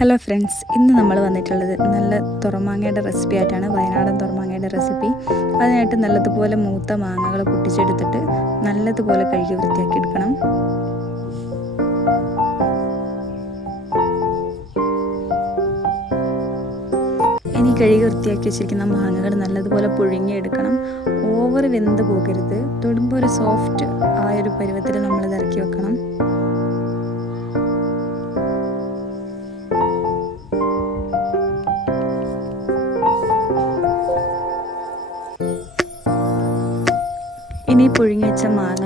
Hello friends ഇന്ന് നമ്മൾ വന്നിട്ടുള്ളത് നല്ല തുറമാങ്ങയുടെ റെസിപ്പി ആയിട്ടാണ് വയനാടൻ തുറമാങ്ങയുടെ റെസിപ്പി അതിനായിട്ട് നല്ലതുപോലെ മൂത്ത മാങ്ങകൾ പൊട്ടിച്ചെടുത്തിട്ട് നല്ലതുപോലെ കഴുകി വൃത്തിയാക്കി എടുക്കണം. ഇനി കഴുകി വൃത്തിയാക്കി വെച്ചിരിക്കുന്ന മാങ്ങകൾ നല്ലതുപോലെ പുഴുങ്ങിയെടുക്കണം ഓവർ വെന്ത് പോകരുത്. തൊടുമ്പോൾ ഒരു സോഫ്റ്റ് ആ ഒരു പരുവത്തിൽ നമ്മളിത് ഇറക്കി വെക്കണം. ഇനി പുഴുങ്ങി വെച്ച മാങ്ങ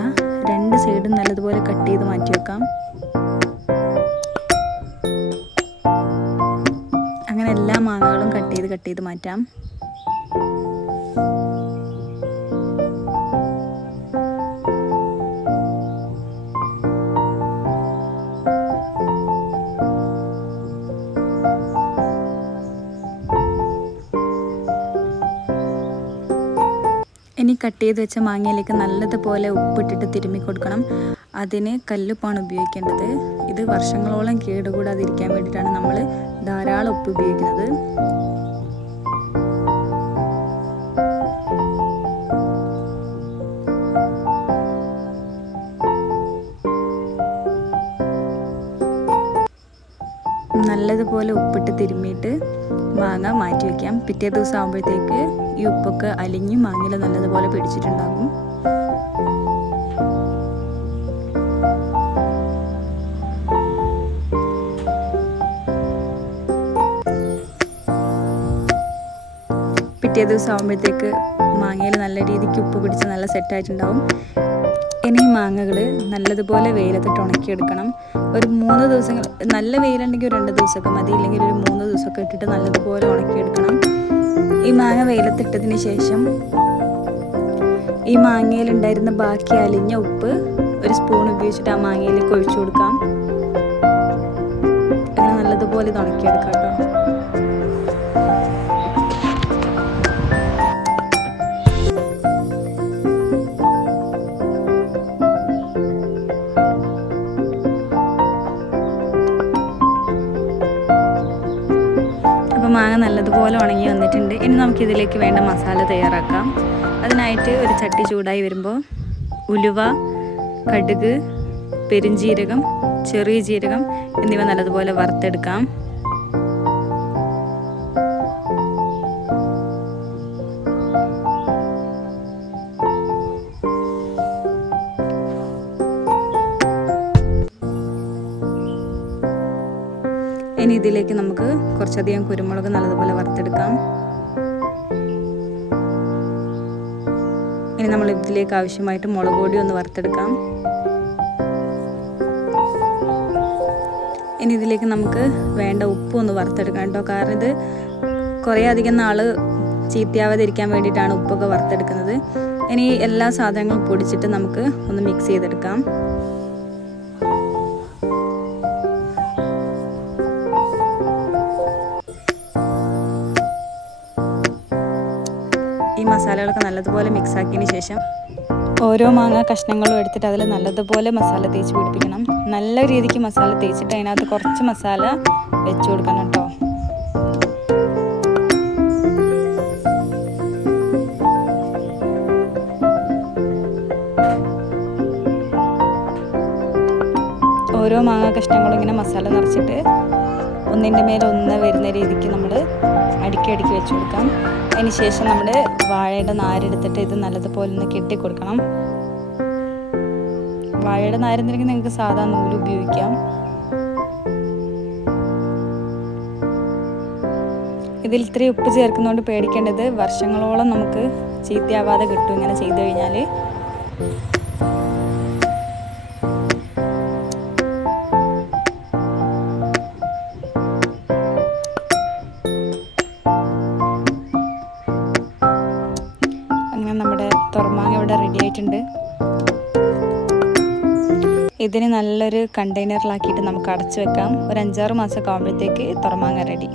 രണ്ട് സൈഡും നല്ലതുപോലെ കട്ട് ചെയ്ത് മാറ്റി വെക്കാം അങ്ങനെ എല്ലാ മാങ്ങകളും കട്ട് ചെയ്ത് കട്ട് ചെയ്ത് മാറ്റാം. കട്ട് ചെയ്ത് വെച്ച മാങ്ങയിലേക്ക് നല്ലതുപോലെ ഉപ്പിട്ടിട്ട് തിരുമ്മി കൊടുക്കണം. അതിന് കല്ലുപ്പാണ് ഉപയോഗിക്കേണ്ടത്. ഇത് വർഷങ്ങളോളം കേടുകൂടാതിരിക്കാൻ വേണ്ടിയിട്ടാണ് നമ്മൾ ധാരാളം ഉപ്പ് ഉപയോഗിക്കുന്നത്. നല്ലതുപോലെ ഉപ്പിട്ട് തിരുമ്മിയിട്ട് മാങ്ങ മാറ്റി വയ്ക്കാം പിറ്റേ ദിവസം ആകുമ്പോഴത്തേക്ക് ഈ ഉപ്പൊക്കെ അലിഞ്ഞ് മാങ്ങയിൽ നല്ലതുപോലെ പിടിച്ചിട്ടുണ്ടാകും പിറ്റേ ദിവസം ആകുമ്പോഴത്തേക്ക് മാങ്ങയിൽ നല്ല രീതിക്ക് ഉപ്പ് പിടിച്ച് നല്ല സെറ്റായിട്ടുണ്ടാവും. ഇനി മാങ്ങകൾ നല്ലതുപോലെ വെയിലത്തിട്ട് ഉണക്കിയെടുക്കണം. ഒരു മൂന്ന് ദിവസങ്ങൾ നല്ല വെയിലുണ്ടെങ്കിൽ ഒരു രണ്ട് ദിവസമൊക്കെ മതി ഇല്ലെങ്കിൽ ഒരു മൂന്ന് ദിവസമൊക്കെ ഇട്ടിട്ട് നല്ലതുപോലെ ഉണക്കിയെടുക്കണം. ഈ മാങ്ങ വെയിലത്തിട്ടതിന് ശേഷം ഈ മാങ്ങയിൽ ഉണ്ടായിരുന്ന ബാക്കി അലിഞ്ഞ ഉപ്പ് ഒരു സ്പൂൺ ഉപയോഗിച്ചിട്ട് ആ മാങ്ങയിലേക്ക് ഒഴിച്ചു കൊടുക്കാം. അങ്ങനെ നല്ലതുപോലെ ഇത് ഉണക്കിയെടുക്കാം കേട്ടോ. നല്ലതുപോലെ ഉണങ്ങി വന്നിട്ടുണ്ട്. ഇനി നമുക്കിതിലേക്ക് വേണ്ട മസാല തയ്യാറാക്കാം. അതിനായിട്ട് ഒരു ചട്ടി ചൂടായി വരുമ്പോൾ ഉലുവ കടുക് പെരുംജീരകം ചെറിയ ജീരകം എന്നിവ നല്ലതുപോലെ വറുത്തെടുക്കാം. ഇനി ഇതിലേക്ക് നമുക്ക് കുറച്ചധികം കുരുമുളക് നല്ലതുപോലെ വറുത്തെടുക്കാം. ഇനി നമ്മൾ ഇതിലേക്ക് ആവശ്യമായിട്ട് മുളക് പൊടി ഒന്ന് വറുത്തെടുക്കാം. ഇനി ഇതിലേക്ക് നമുക്ക് വേണ്ട ഉപ്പ് ഒന്ന് വറുത്തെടുക്കാം കേട്ടോ. കാരണം ഇത് കുറേ അധികം നാൾ ചീത്തയാവാതിരിക്കാൻ വേണ്ടിയിട്ടാണ് ഉപ്പൊക്കെ വറുത്തെടുക്കുന്നത്. ഇനി എല്ലാ സാധനങ്ങളും പൊടിച്ചിട്ട് നമുക്ക് ഒന്ന് മിക്സ് ചെയ്തെടുക്കാം. മസാലകളൊക്കെ നല്ലതുപോലെ മിക്സ് ആക്കിയതിന് ശേഷം ഓരോ മാങ്ങ കഷ്ണങ്ങളും എടുത്തിട്ട് അതിൽ നല്ലതുപോലെ മസാല തേച്ച് പിടിപ്പിക്കണം. നല്ല രീതിക്ക് മസാല തേച്ചിട്ട് അതിനകത്ത് കുറച്ച് മസാല വെച്ച് കൊടുക്കണം കേട്ടോ. ഓരോ മാങ്ങ കഷ്ണങ്ങളും ഇങ്ങനെ മസാല നിറച്ചിട്ട് ഒന്നിന്റെ മേലെ വരുന്ന രീതിക്ക് നമ്മൾ അടുക്കി അടുക്കി വെച്ച് കൊടുക്കാം. അതിന് ശേഷം നമ്മൾ വാഴയുടെ നാരെടുത്തിട്ട് ഇത് നല്ലതുപോലെ ഒന്ന് കെട്ടി കൊടുക്കണം. വാഴയുടെ നാരെന്നുണ്ടെങ്കിൽ നിങ്ങൾക്ക് സാധാ നൂൽ ഉപയോഗിക്കാം. ഇതിൽ ഇത്രയും ഉപ്പ് ചേർക്കുന്നതുകൊണ്ട് പേടിക്കേണ്ടത് വർഷങ്ങളോളം നമുക്ക് ചീത്തയാവാതെ കിട്ടും ഇങ്ങനെ ചെയ്തു കഴിഞ്ഞാൽ ഇതിന് നല്ലൊരു കണ്ടെയ്നറിലാക്കിയിട്ട് നമുക്ക് അടച്ചു വെക്കാം. ഒരു അഞ്ചാറ് മാസമൊക്കെ ആകുമ്പോഴത്തേക്ക് തുറമാങ്ങ റെഡി